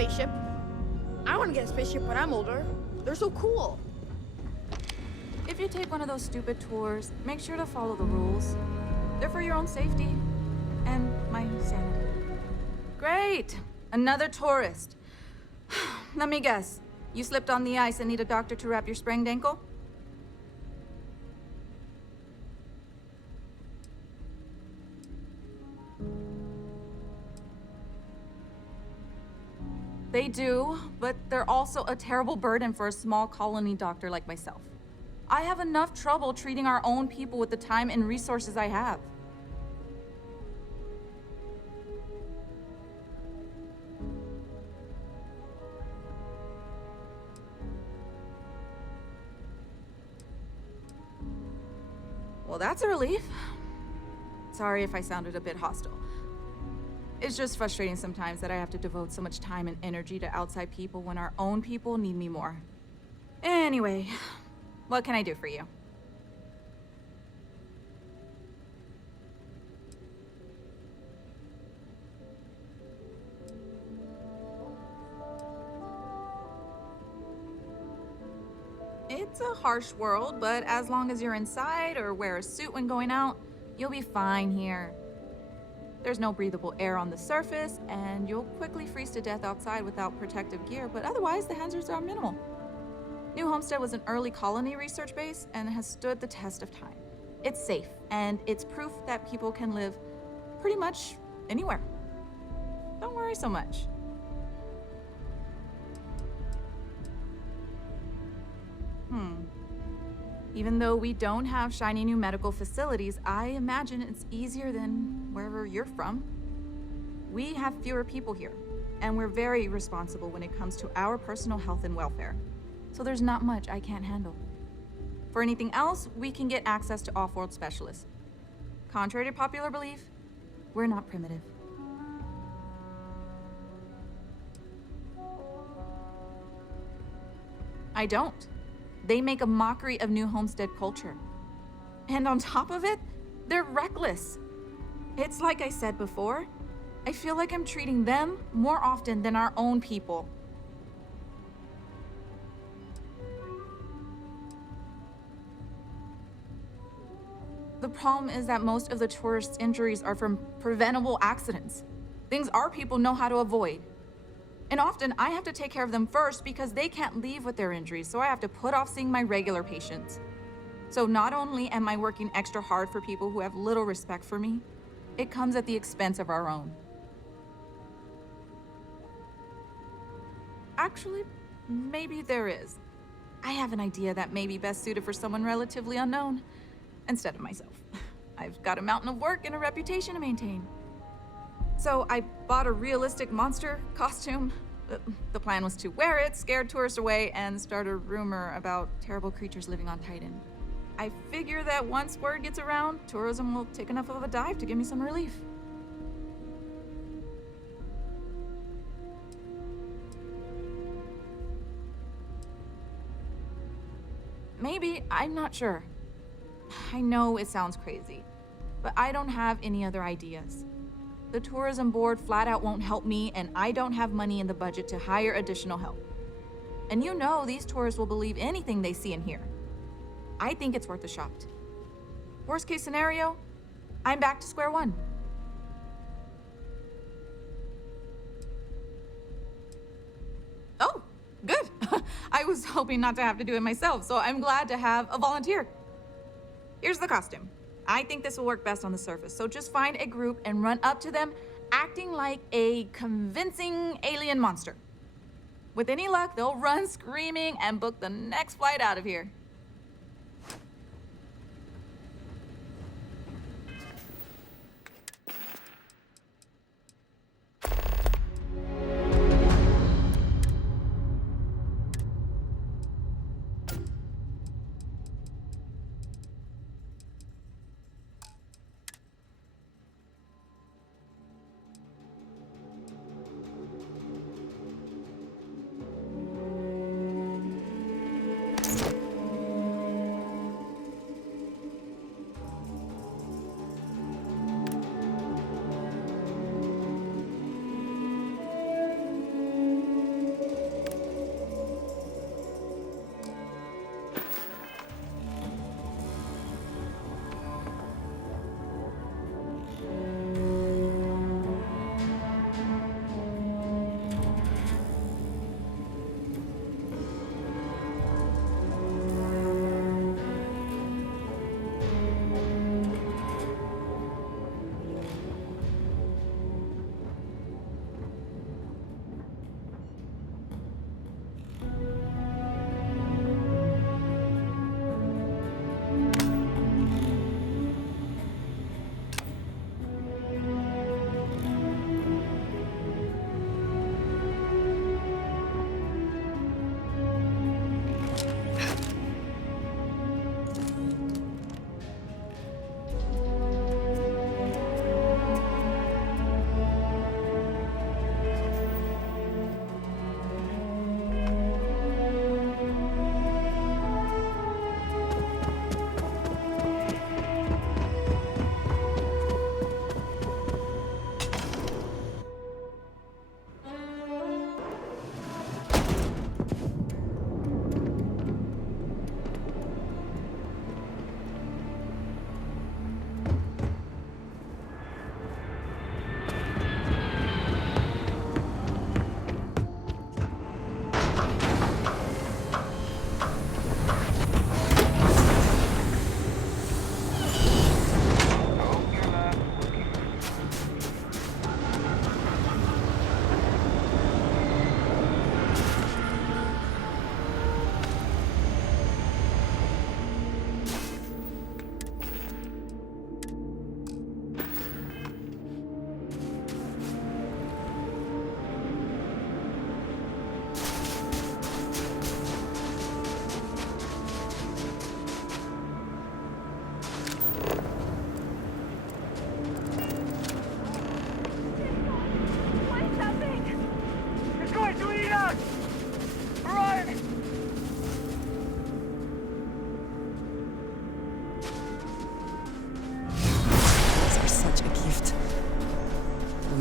spaceship. I want to get a spaceship when I'm older. They're so cool. If you take one of those stupid tours, make sure to follow the rules. They're for your own safety and my sanity. Great! Another tourist. Let me guess. You slipped on the ice and need a doctor to wrap your sprained ankle? They do, but they're also a terrible burden for a small colony doctor like myself. I have enough trouble treating our own people with the time and resources I have. Well, that's a relief. Sorry if I sounded a bit hostile. It's just frustrating sometimes that I have to devote so much time and energy to outside people when our own people need me more. Anyway, what can I do for you? It's a harsh world, but as long as you're inside or wear a suit when going out, you'll be fine here. There's no breathable air on the surface, and you'll quickly freeze to death outside without protective gear, but otherwise the hazards are minimal. New Homestead was an early colony research base and has stood the test of time. It's safe, and it's proof that people can live pretty much anywhere. Don't worry so much. Even though we don't have shiny new medical facilities, I imagine it's easier than wherever you're from. We have fewer people here, and we're very responsible when it comes to our personal health and welfare. So there's not much I can't handle. For anything else, we can get access to off-world specialists. Contrary to popular belief, we're not primitive. I don't. They make a mockery of New Homestead culture. And on top of it, they're reckless. It's like I said before, I feel like I'm treating them more often than our own people. The problem is that most of the tourists' injuries are from preventable accidents. Things our people know how to avoid. And often, I have to take care of them first because they can't leave with their injuries, so I have to put off seeing my regular patients. So not only am I working extra hard for people who have little respect for me, it comes at the expense of our own. Actually, maybe there is. I have an idea that may be best suited for someone relatively unknown, instead of myself. I've got a mountain of work and a reputation to maintain. So I bought a realistic monster costume. The plan was to wear it, scare tourists away, and start a rumor about terrible creatures living on Titan. I figure that once word gets around, tourism will take enough of a dive to give me some relief. Maybe, I'm not sure. I know it sounds crazy, but I don't have any other ideas. The tourism board flat out won't help me, and I don't have money in the budget to hire additional help. And you know these tourists will believe anything they see and hear. I think it's worth a shot. Worst case scenario, I'm back to square one. Oh, good. I was hoping not to have to do it myself, so I'm glad to have a volunteer. Here's the costume. I think this will work best on the surface, so just find a group and run up to them, acting like a convincing alien monster. With any luck, they'll run screaming and book the next flight out of here.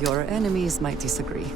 your enemies might disagree.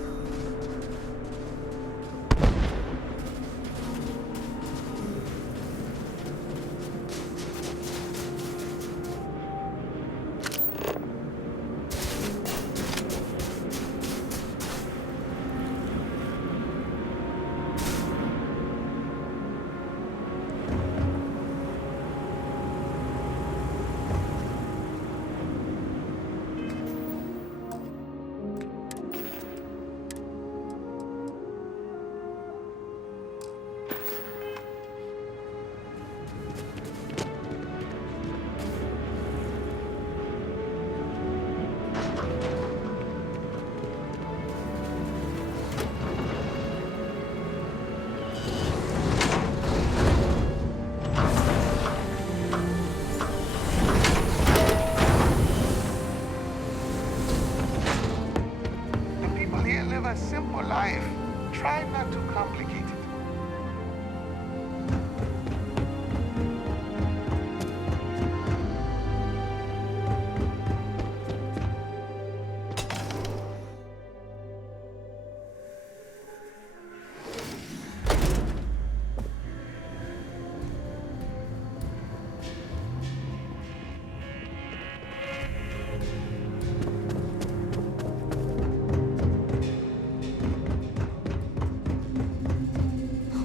A simple life. Try not to complicate it.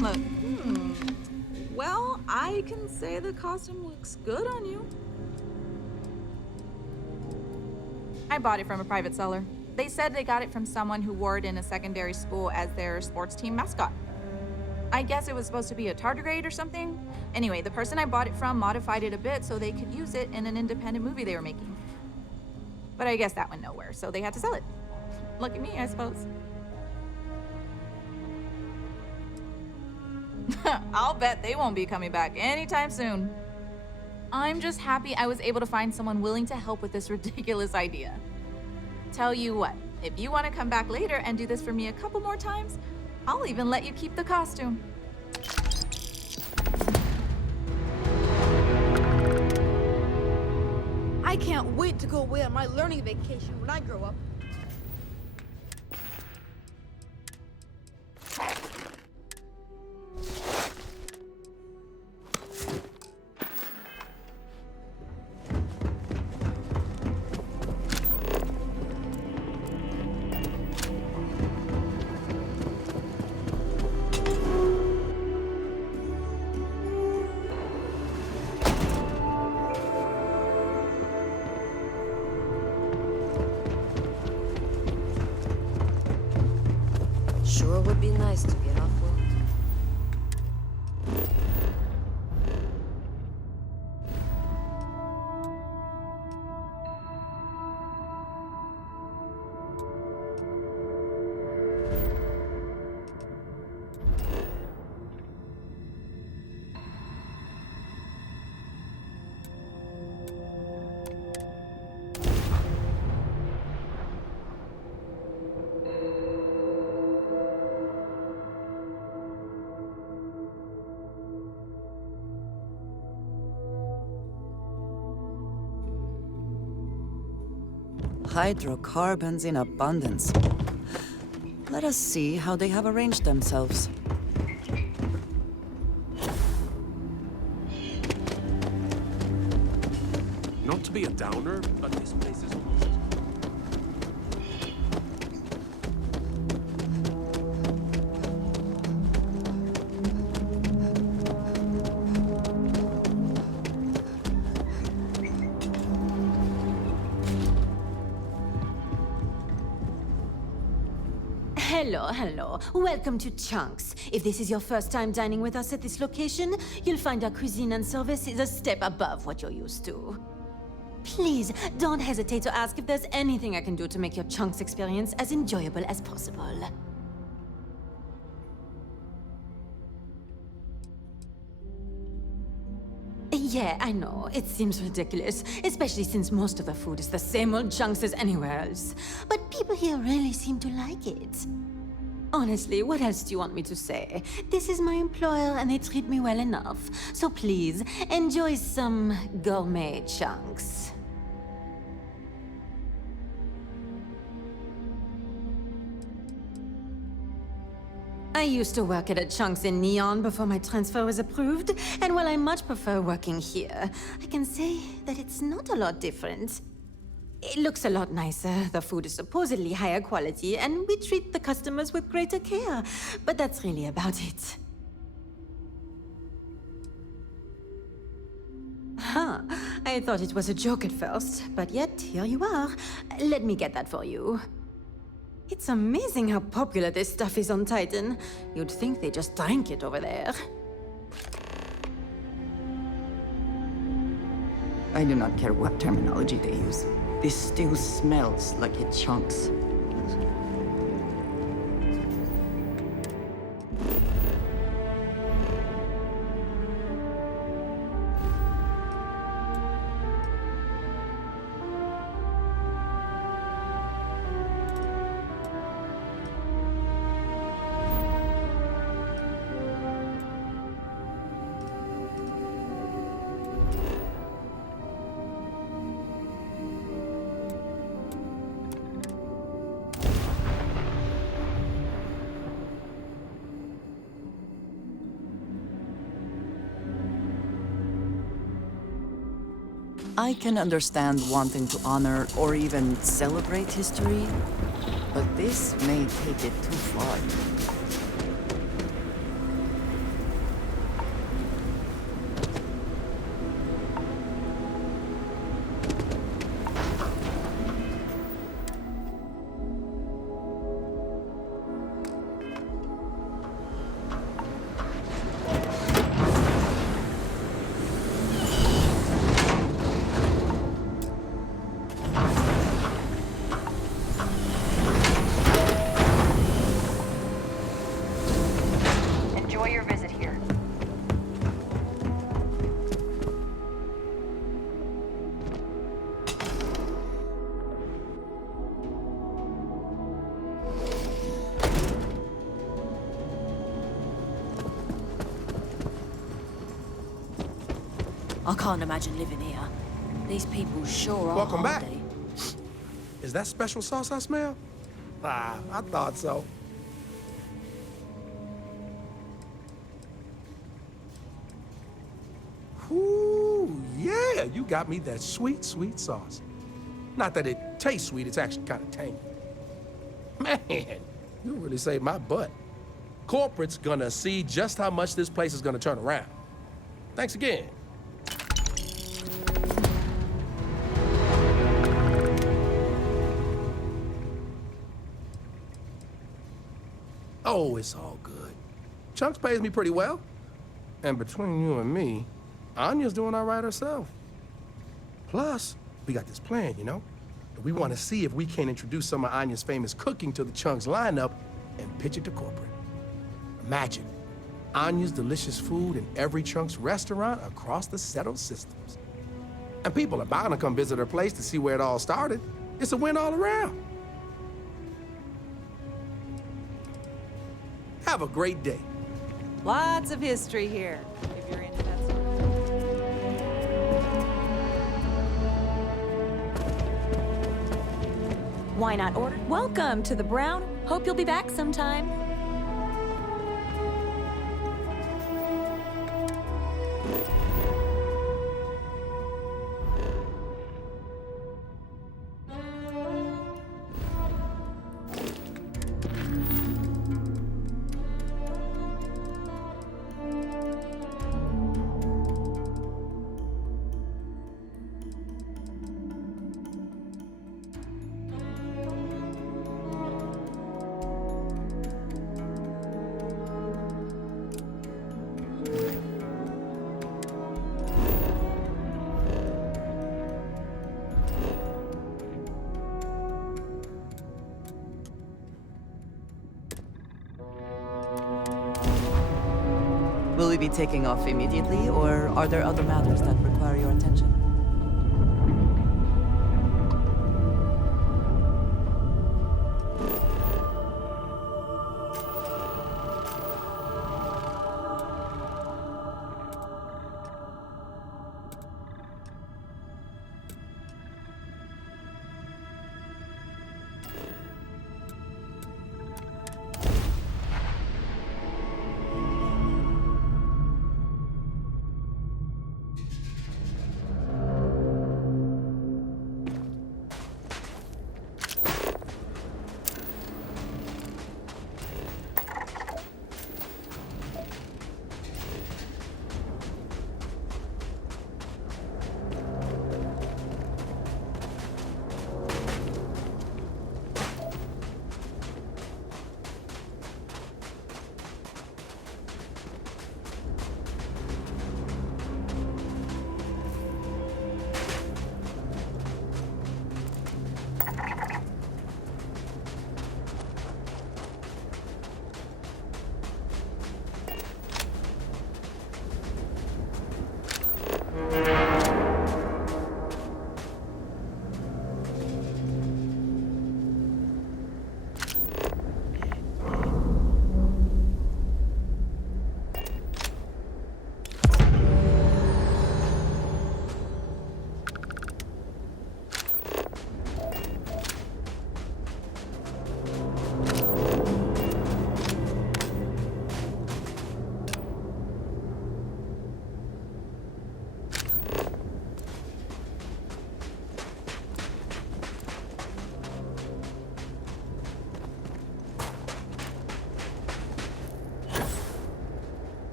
Look, well, I can say the costume looks good on you. I bought it from a private seller. They said they got it from someone who wore it in a secondary school as their sports team mascot. I guess it was supposed to be a tardigrade or something. Anyway, the person I bought it from modified it a bit so they could use it in an independent movie they were making. But I guess that went nowhere, so they had to sell it. Lucky me, I suppose. I'll bet they won't be coming back anytime soon. I'm just happy I was able to find someone willing to help with this ridiculous idea. Tell you what, if you want to come back later and do this for me a couple more times, I'll even let you keep the costume. I can't wait to go away on my learning vacation when I grow up. Sure would be nice to get off work. Hydrocarbons in abundance. Let us see how they have arranged themselves. Not to be a downer, but this place is almost... Hello. Welcome to Chunks. If this is your first time dining with us at this location, you'll find our cuisine and service is a step above what you're used to. Please, don't hesitate to ask if there's anything I can do to make your Chunks experience as enjoyable as possible. Yeah, I know. It seems ridiculous, especially since most of the food is the same old Chunks as anywhere else. But people here really seem to like it. Honestly, what else do you want me to say? This is my employer and they treat me well enough. So please, enjoy some gourmet Chunks. I used to work at a Chunks in Neon before my transfer was approved, and while I much prefer working here, I can say that it's not a lot different. It looks a lot nicer, the food is supposedly higher quality, and we treat the customers with greater care, but that's really about it. Huh, I thought it was a joke at first, but yet here you are. Let me get that for you. It's amazing how popular this stuff is on Titan. You'd think they just drank it over there. I do not care what terminology they use. This still smells like it chunks. I can understand wanting to honor or even celebrate history, but this may take it too far. I can't imagine living here. These people sure are. Welcome back. They? Is that special sauce I smell? Ah, I thought so. Ooh, yeah, you got me that sweet, sweet sauce. Not that it tastes sweet, it's actually kind of tangy. Man, you really saved my butt. Corporate's gonna see just how much this place is gonna turn around. Thanks again. Oh, it's all good. Chunks pays me pretty well. And between you and me, Anya's doing all right herself. Plus, we got this plan, you know? We want to see if we can introduce some of Anya's famous cooking to the Chunks lineup and pitch it to corporate. Imagine Anya's delicious food in every Chunks restaurant across the settled systems. And people are bound to come visit her place to see where it all started. It's a win all around. Have a great day. Lots of history here, if you're into that sort of thing. Why not order? Welcome to the Brown. Hope you'll be back sometime. Will we be taking off immediately, or are there other matters that require your attention?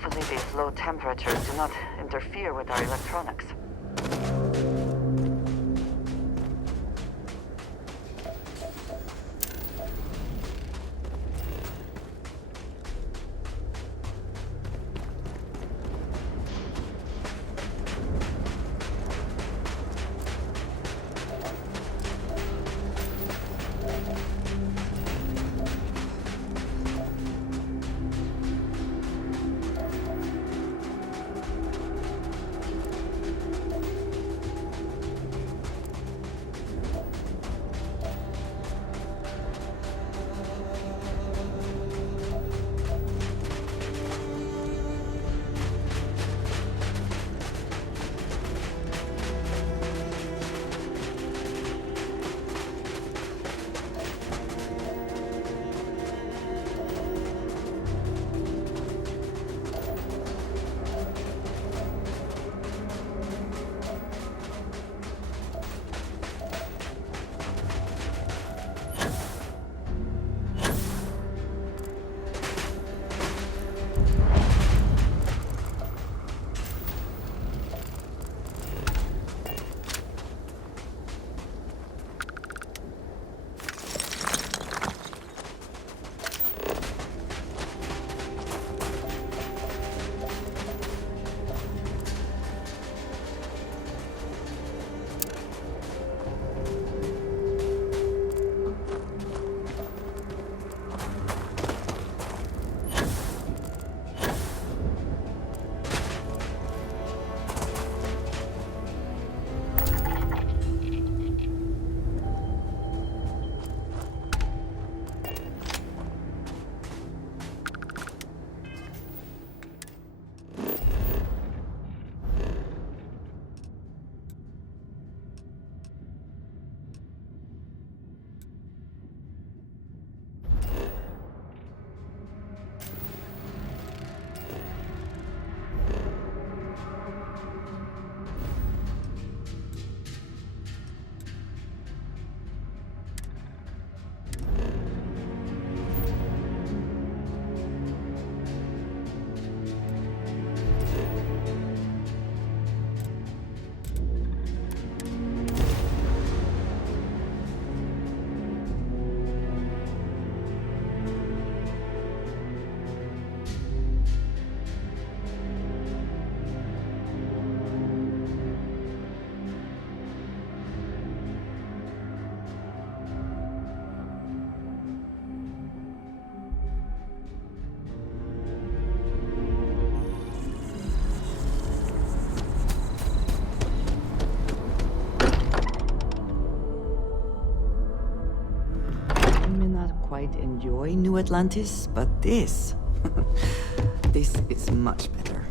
Hopefully these low temperatures do not interfere with our electronics. Quite enjoy New Atlantis, but this... this is much better.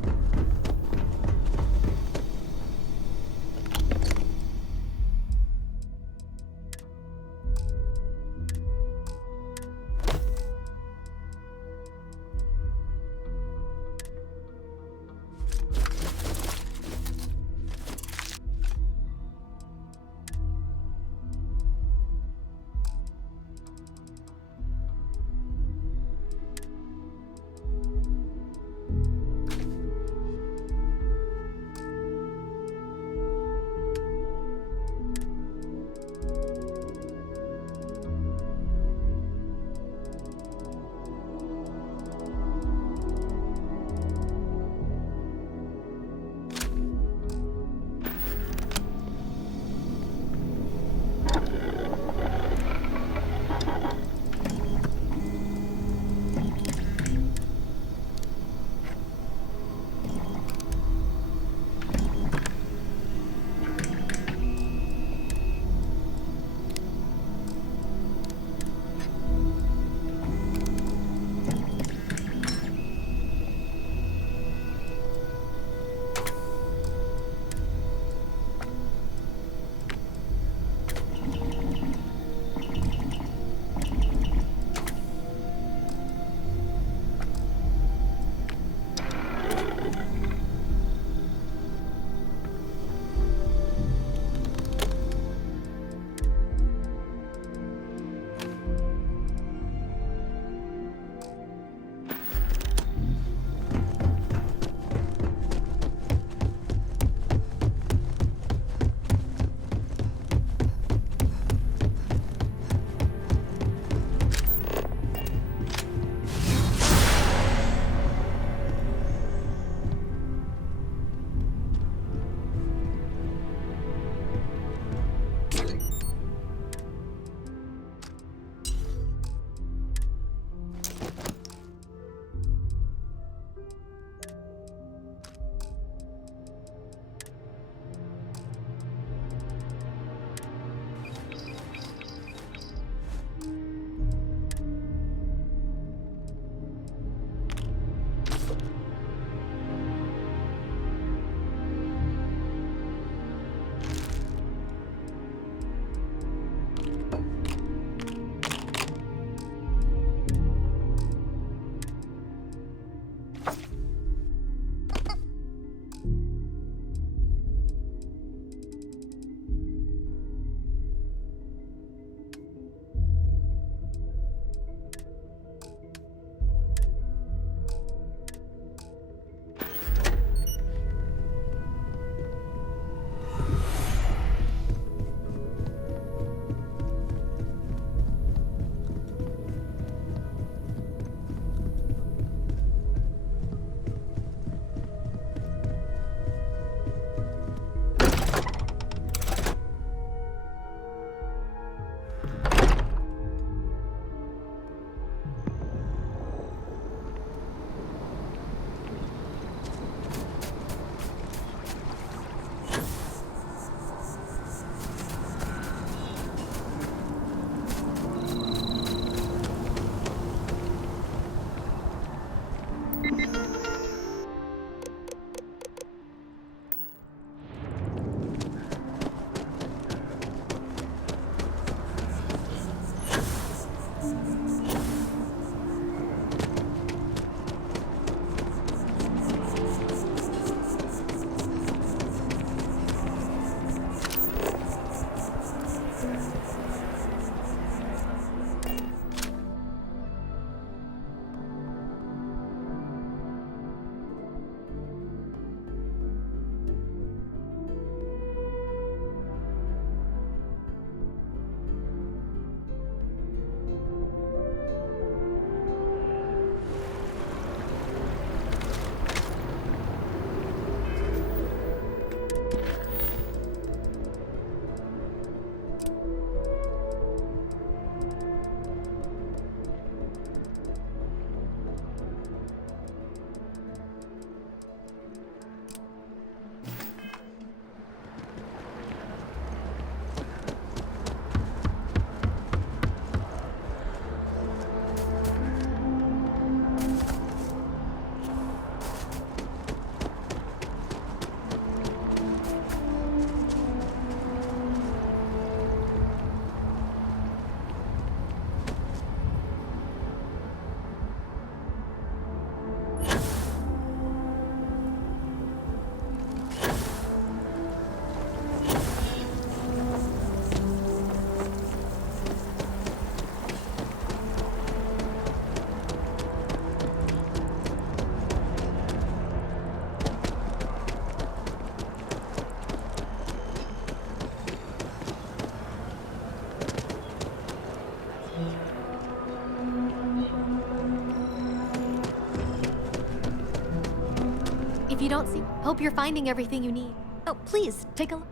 if you don't see. Hope you're finding everything you need. Oh, please, take a look.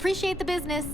Appreciate the business.